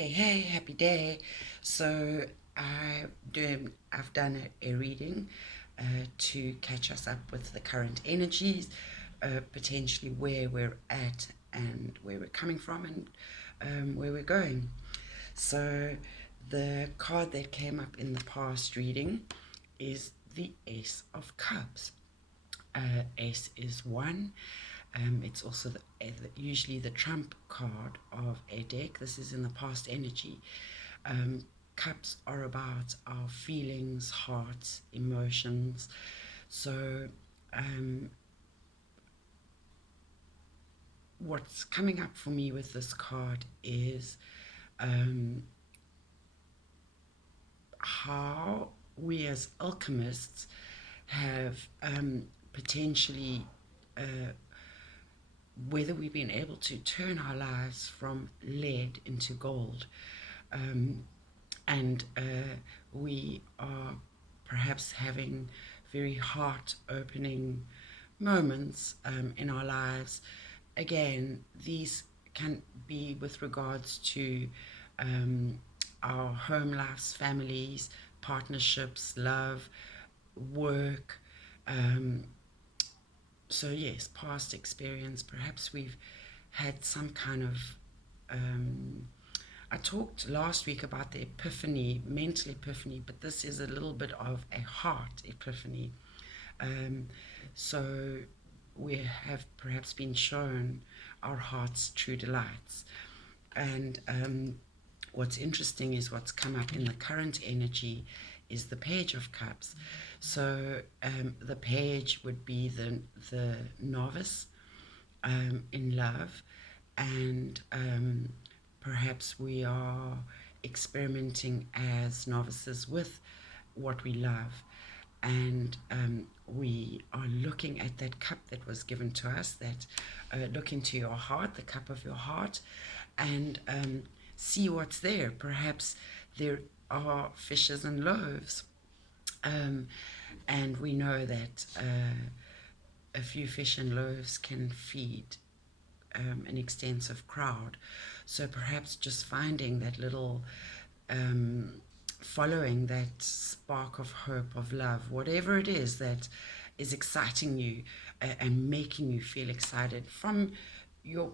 Hey, happy day. So I've done a reading to catch us up with the current energies, potentially where we're at and where we're coming from and where we're going. So the card that came up in the past reading is the Ace of Cups. Ace is one. It's also usually the trump card of a deck. This is in the past energy. Um, Cups are about our feelings, hearts, emotions. So, um, what's coming up for me with this card is um, how we as alchemists have potentially whether we've been able to turn our lives from lead into gold. Um, and we are perhaps having very heart opening moments in our lives. Again, these can be with regards to um, our home lives, families, partnerships, love, work. Um, so, yes, past experience. Perhaps we've had some kind of I talked last week about the epiphany, mental epiphany, but this is a little bit of a heart epiphany. Um, so we have perhaps been shown our heart's true delights. And what's interesting is what's come up in the current energy is the Page of Cups. So the page would be the novice in love, and perhaps we are experimenting as novices with what we love. And we are looking at that cup that was given to us, that look into your heart, the cup of your heart, and see what's there. Perhaps there are fishes and loaves. Um, and we know that a few fish and loaves can feed an extensive crowd. So perhaps just finding that little, um, following that spark of hope, of love, whatever it is that is exciting you and making you feel excited from your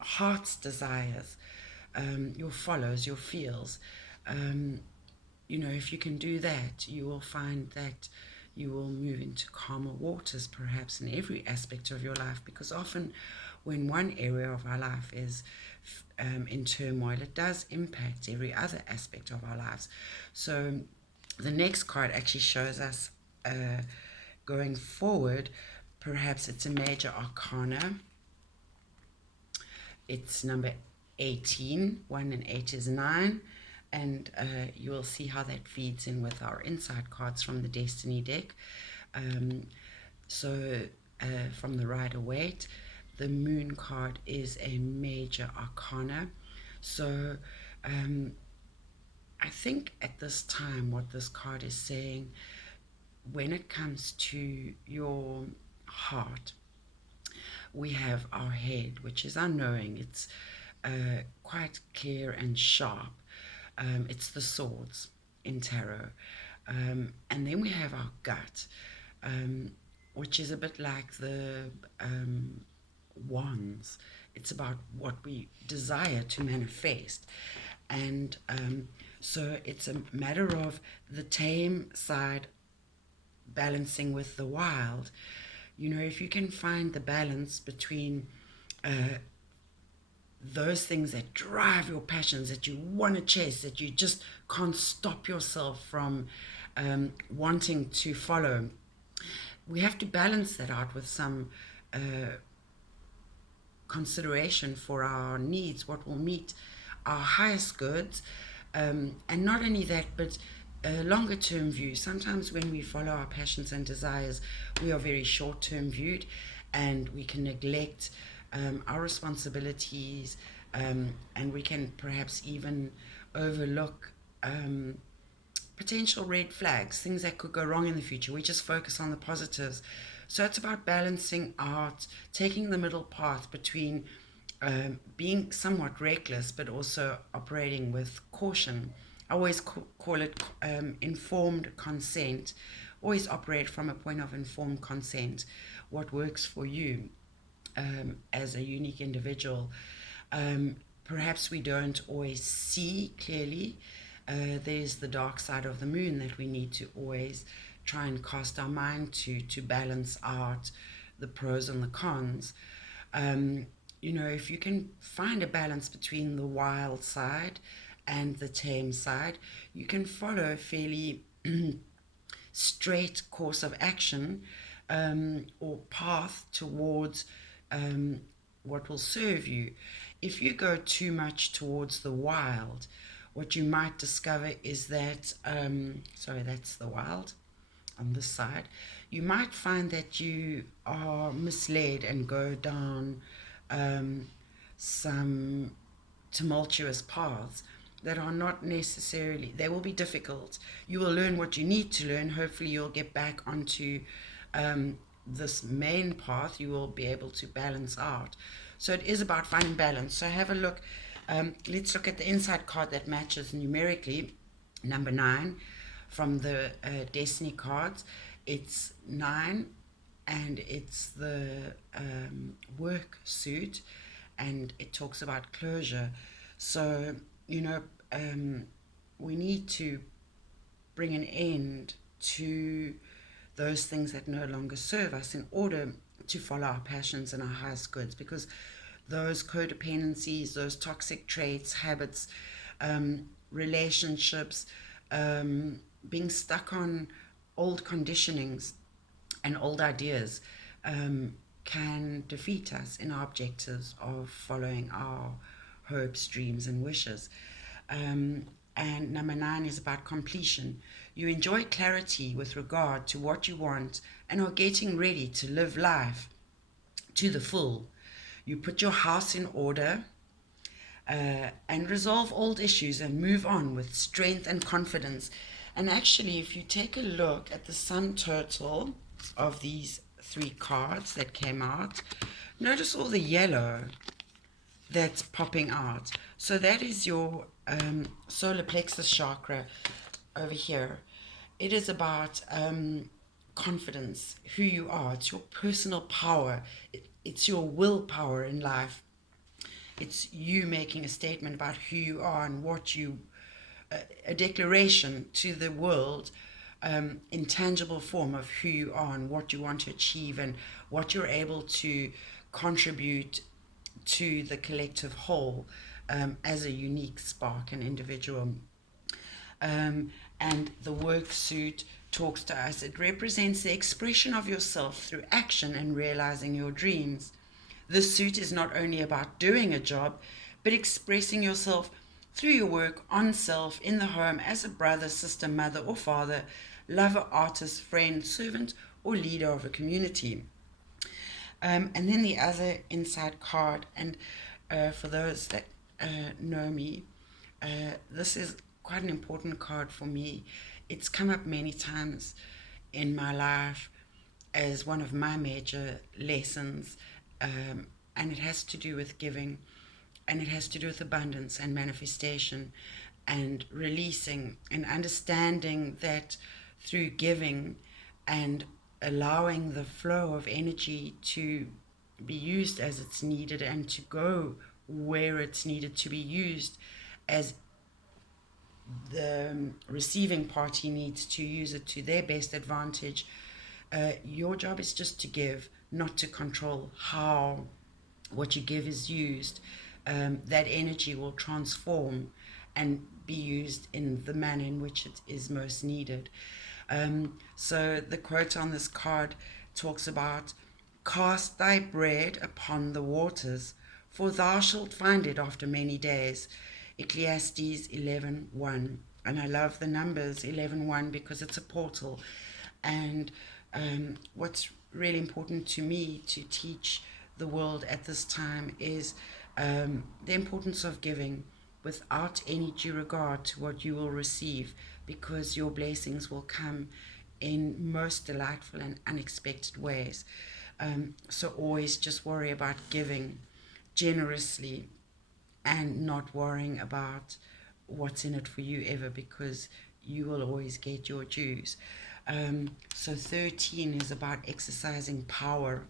heart's desires, your follows, your feels. Um, if you can do that, you will find that you will move into calmer waters, perhaps in every aspect of your life, because often when one area of our life is in turmoil, it does impact every other aspect of our lives. So the next card actually shows us going forward, perhaps it's a major arcana. It's number 18. 1 and 8 is 9. And you will see how that feeds in with our inside cards from the Destiny deck. Um, so from the Rider-Waite, the Moon card is a major arcana. So I think at this time, what this card is saying, when it comes to your heart, we have our head, which is our knowing. It's quite clear and sharp. It's the swords in tarot. And then we have our gut, um, which is a bit like the wands. It's about what we desire to manifest. And so it's a matter of the tame side balancing with the wild. If you can find the balance between those things that drive your passions, that you want to chase, that you just can't stop yourself from wanting to follow, we have to balance that out with some consideration for our needs, what will meet our highest goods. And not only that, but a longer term view. Sometimes when we follow our passions and desires, we are very short term viewed, and we can neglect our responsibilities, and we can perhaps even overlook potential red flags, things that could go wrong in the future. We just focus on the positives. So it's about balancing out, taking the middle path between being somewhat reckless, but also operating with caution. I always call it informed consent. Always operate from a point of informed consent. What works for you as a unique individual. Perhaps we don't always see clearly. There's the dark side of the moon that we need to always try and cast our mind to balance out the pros and the cons. Um, if you can find a balance between the wild side and the tame side, you can follow a fairly straight course of action or path towards what will serve you. If you go too much towards the wild, what you might discover is that, sorry, that's the wild on this side, you might find that you are misled and go down some tumultuous paths that are not necessarily, they will be difficult. You will learn what you need to learn. Hopefully you'll get back onto this main path. You will be able to balance out. So it is about finding balance. So have a look. Let's look at the inside card that matches numerically, number 9 from the Destiny cards. It's 9 and it's the work suit, and it talks about closure. So, we need to bring an end to those things that no longer serve us in order to follow our passions and our highest goods, because those codependencies, those toxic traits, habits, relationships, being stuck on old conditionings and old ideas can defeat us in our objectives of following our hopes, dreams, and wishes. And number 9 is about completion. You enjoy clarity with regard to what you want and are getting ready to live life to the full. You put your house in order and resolve old issues and move on with strength and confidence. And actually, if you take a look at the sum total of these 3 cards that came out, notice all the yellow that's popping out. So that is your solar plexus chakra over here. It is about confidence, who you are. It's your personal power. It's your willpower in life. It's you making a statement about who you are and what you, a declaration to the world in tangible form of who you are and what you want to achieve and what you're able to contribute to the collective whole as a unique spark and individual. And the work suit talks to us. It represents the expression of yourself through action and realizing your dreams. This suit is not only about doing a job, but expressing yourself through your work on self, in the home, as a brother, sister, mother, or father, lover, artist, friend, servant, or leader of a community. And then the other inside card, and for those that know me, this is quite an important card for me. It's come up many times in my life as one of my major lessons, and it has to do with giving, and it has to do with abundance and manifestation and releasing and understanding that through giving and allowing the flow of energy to be used as it's needed and to go where it's needed to be used, as the receiving party needs to use it to their best advantage. Your job is just to give, not to control how what you give is used. That energy will transform and be used in the manner in which it is most needed. So the quote on this card talks about, "Cast thy bread upon the waters, for thou shalt find it after many days." Ecclesiastes 11:1. And I love the numbers 11:1 because it's a portal. And what's really important to me to teach the world at this time is the importance of giving without any due regard to what you will receive, because your blessings will come in most delightful and unexpected ways. So always just worry about giving generously and not worrying about what's in it for you ever, because you will always get your dues. So 13 is about exercising power.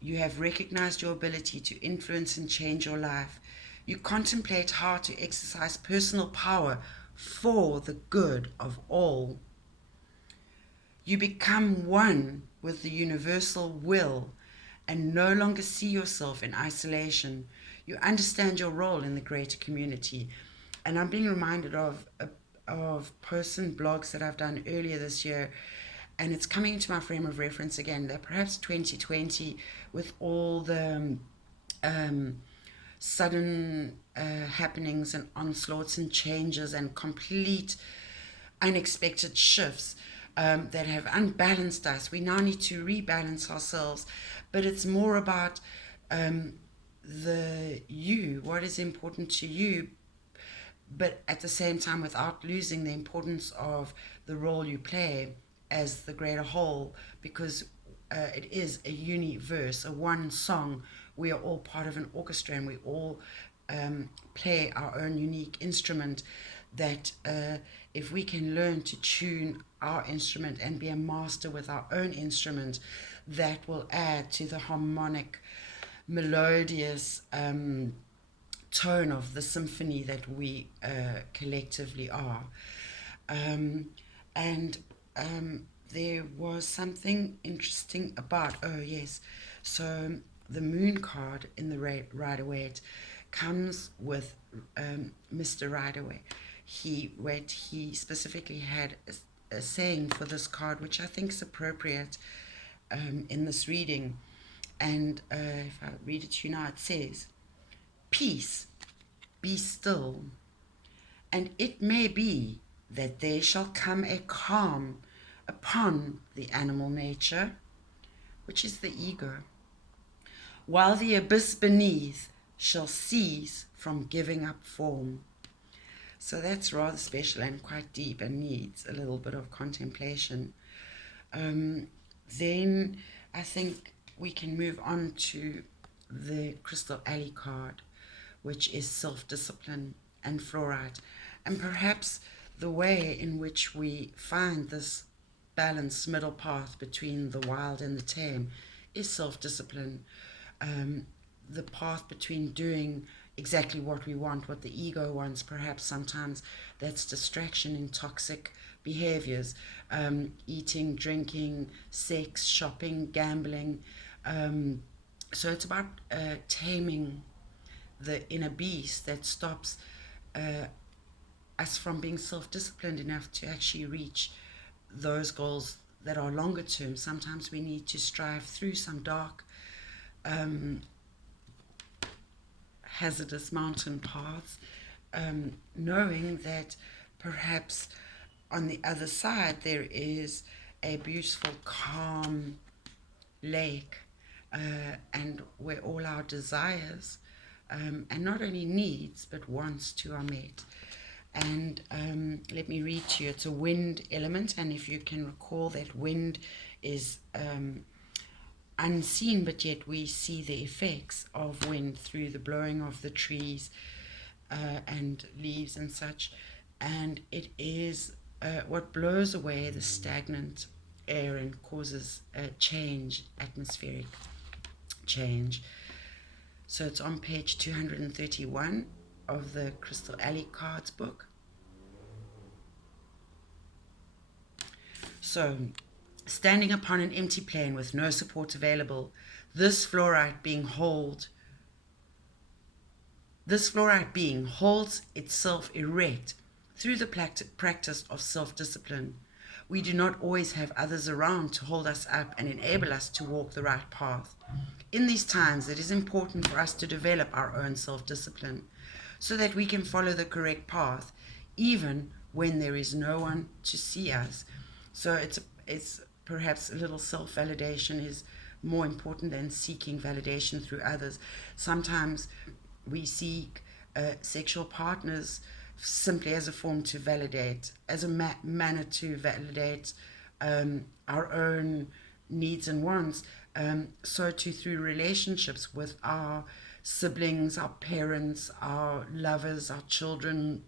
You have recognized your ability to influence and change your life. You contemplate how to exercise personal power for the good of all. You become one with the universal will and no longer see yourself in isolation. You understand your role in the greater community. And I'm being reminded of person blogs that I've done earlier this year, and it's coming into my frame of reference again, that perhaps 2020, with all the sudden happenings and onslaughts and changes and complete unexpected shifts that have unbalanced us. We now need to rebalance ourselves, but it's more about the you, what is important to you, but at the same time without losing the importance of the role you play as the greater whole, because it is a universe, a one song. We are all part of an orchestra, and we all play our own unique instrument. That if we can learn to tune our instrument and be a master with our own instrument, that will add to the harmonic, melodious tone of the symphony that we collectively are. And there was something interesting about, oh yes, so the moon card in the Rider-Waite comes with Mr. Rider-Waite. He specifically had a saying for this card, which I think is appropriate in this reading. And if I read it to you now, it says, "Peace, be still, and it may be that there shall come a calm upon the animal nature," which is the ego, "while the abyss beneath shall cease from giving up form." So that's rather special and quite deep and needs a little bit of contemplation. Then I think we can move on to the Crystal Alley card, which is self-discipline and fluorite. And perhaps the way in which we find this balanced middle path between the wild and the tame is self-discipline. The path between doing exactly what we want, what the ego wants, perhaps sometimes that's distraction in toxic behaviors, eating, drinking, sex, shopping, gambling. So it's about taming the inner beast that stops us from being self-disciplined enough to actually reach those goals that are longer term. Sometimes we need to strive through some dark, hazardous mountain paths, knowing that perhaps on the other side there is a beautiful, calm lake, and where all our desires and not only needs but wants too are met. And let me read to you. It's a wind element, and if you can recall that wind is unseen, but yet we see the effects of wind through the blowing of the trees and leaves and such. And it is what blows away the stagnant air and causes a change, atmospheric change. So it's on page 231 of the Crystal Alley cards book. So, standing upon an empty plain with no support available, this fluorite being holds itself erect through the practice of self-discipline. We do not always have others around to hold us up and enable us to walk the right path. In these times, it is important for us to develop our own self-discipline so that we can follow the correct path, even when there is no one to see us. So it's perhaps a little self-validation is more important than seeking validation through others. Sometimes we seek sexual partners simply as a form to validate, as a manner to validate our own needs and wants, So too through relationships with our siblings, our parents, our lovers, our children,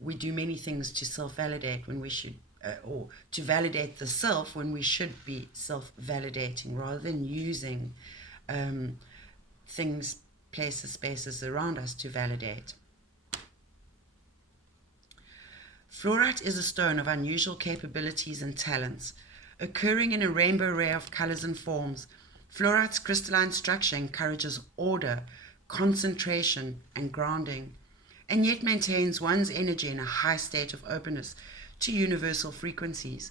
we do many things to self-validate when we should, or to validate the self when we should be self-validating, rather than using things, places, spaces around us to validate. Fluorite is a stone of unusual capabilities and talents. Occurring in a rainbow array of colors and forms, fluorite's crystalline structure encourages order, concentration, and grounding, and yet maintains one's energy in a high state of openness to universal frequencies.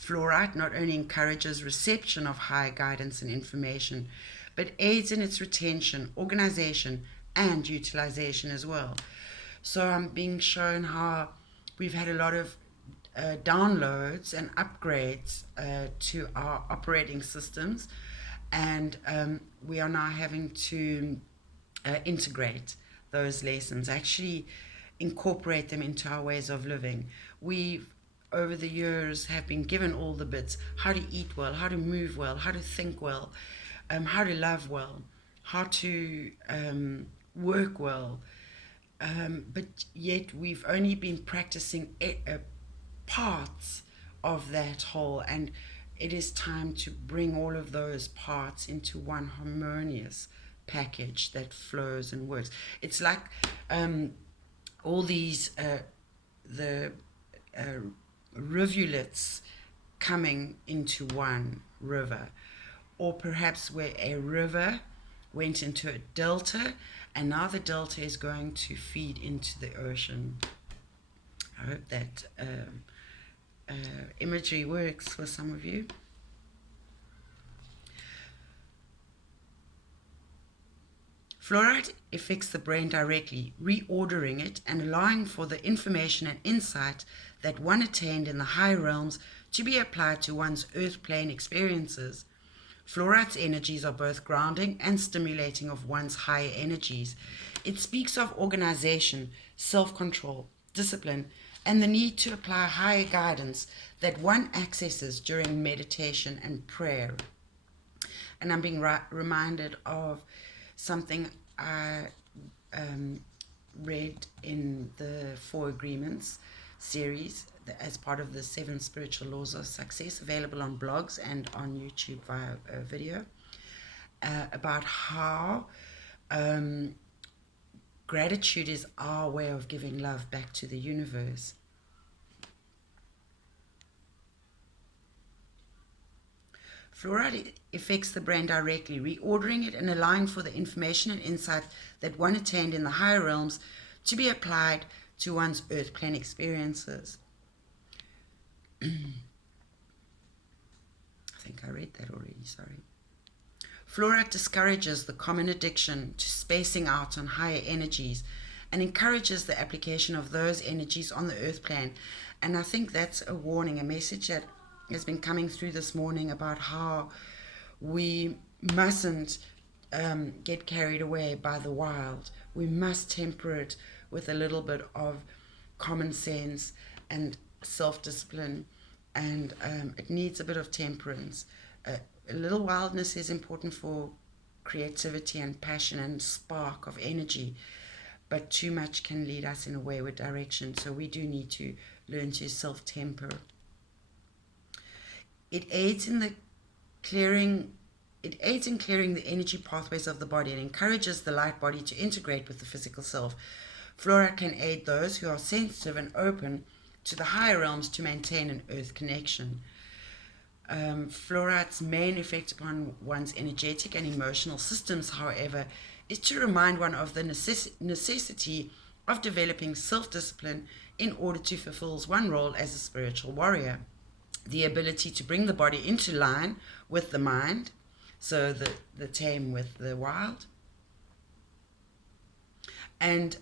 Fluorite not only encourages reception of high guidance and information, but aids in its retention, organization, and utilization as well. So I'm being shown how we've had a lot of downloads and upgrades to our operating systems, and we are now having to integrate those lessons, actually incorporate them into our ways of living. We, over the years, have been given all the bits: how to eat well, how to move well, how to think well, how to love well, how to work well, but yet we've only been practicing parts of that whole, and it is time to bring all of those parts into one harmonious package that flows and works. It's like all these the rivulets coming into one river, or perhaps where a river went into a delta, and now the delta is going to feed into the ocean. I hope that imagery works for some of you. Fluorite affects the brain directly, reordering it and allowing for the information and insight that one attained in the higher realms to be applied to one's earth plane experiences. Fluorite's energies are both grounding and stimulating of one's higher energies. It speaks of organization, self-control, discipline, and the need to apply higher guidance that one accesses during meditation and prayer. And I'm being reminded of something I read in the Four Agreements series as part of the 7 Spiritual Laws of Success, available on blogs and on YouTube via video, about how gratitude is our way of giving love back to the universe. Fluorite affects the brain directly, reordering it and allowing for the information and insight that one attained in the higher realms to be applied to one's earth plane experiences. I think I read that already, sorry. Fluorite discourages the common addiction to spacing out on higher energies and encourages the application of those energies on the earth plane. And I think that's a warning, a message that has been coming through this morning about how we mustn't get carried away by the wild. We must temper it with a little bit of common sense and self-discipline, and it needs a bit of temperance. A little wildness is important for creativity and passion and spark of energy, but too much can lead us in a wayward direction, so we do need to learn to self-temper. It aids in clearing the energy pathways of the body and encourages the light body to integrate with the physical self. Fluorite can aid those who are sensitive and open to the higher realms to maintain an earth connection. Fluorite's main effect upon one's energetic and emotional systems, however, is to remind one of the necessity of developing self-discipline in order to fulfill one's role as a spiritual warrior. The ability to bring the body into line with the mind, so the tame with the wild. And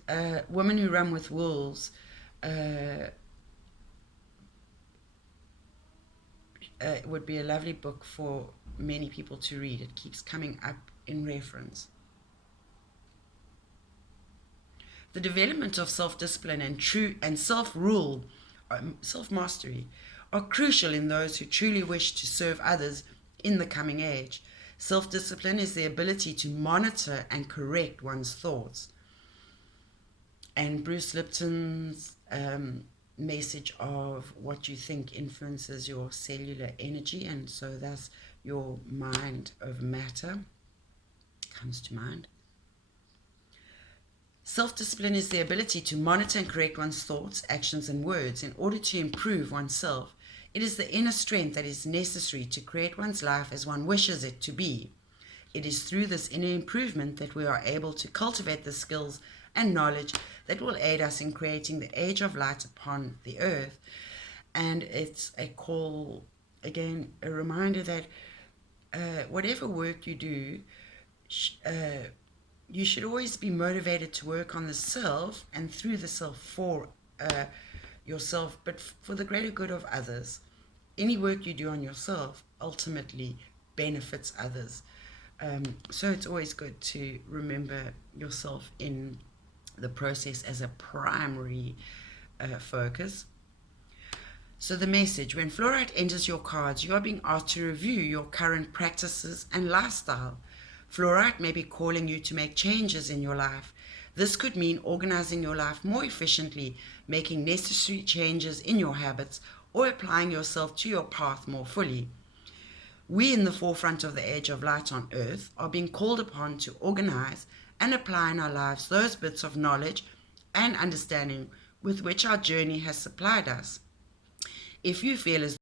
Women Who Run with Wolves would be a lovely book for many people to read. It keeps coming up in reference. The development of self-discipline and self-rule, self-mastery, are crucial in those who truly wish to serve others in the coming age. Self-discipline is the ability to monitor and correct one's thoughts. And Bruce Lipton's message of what you think influences your cellular energy, and so thus your mind of matter comes to mind. Self-discipline is the ability to monitor and correct one's thoughts, actions, and words in order to improve oneself. It is the inner strength that is necessary to create one's life as one wishes it to be. It is through this inner improvement that we are able to cultivate the skills and knowledge that will aid us in creating the age of light upon the earth. And it's a call, again, a reminder that whatever work you do, you should always be motivated to work on the self and through the self for yourself, but for the greater good of others. Any work you do on yourself ultimately benefits others. So it's always good to remember yourself in the process as a primary focus. So the message: when fluorite enters your cards, you are being asked to review your current practices and lifestyle. Fluorite may be calling you to make changes in your life. This could mean organizing your life more efficiently, making necessary changes in your habits, or applying yourself to your path more fully. We in the forefront of the age of light on earth are being called upon to organize and apply in our lives those bits of knowledge and understanding with which our journey has supplied us. If you feel as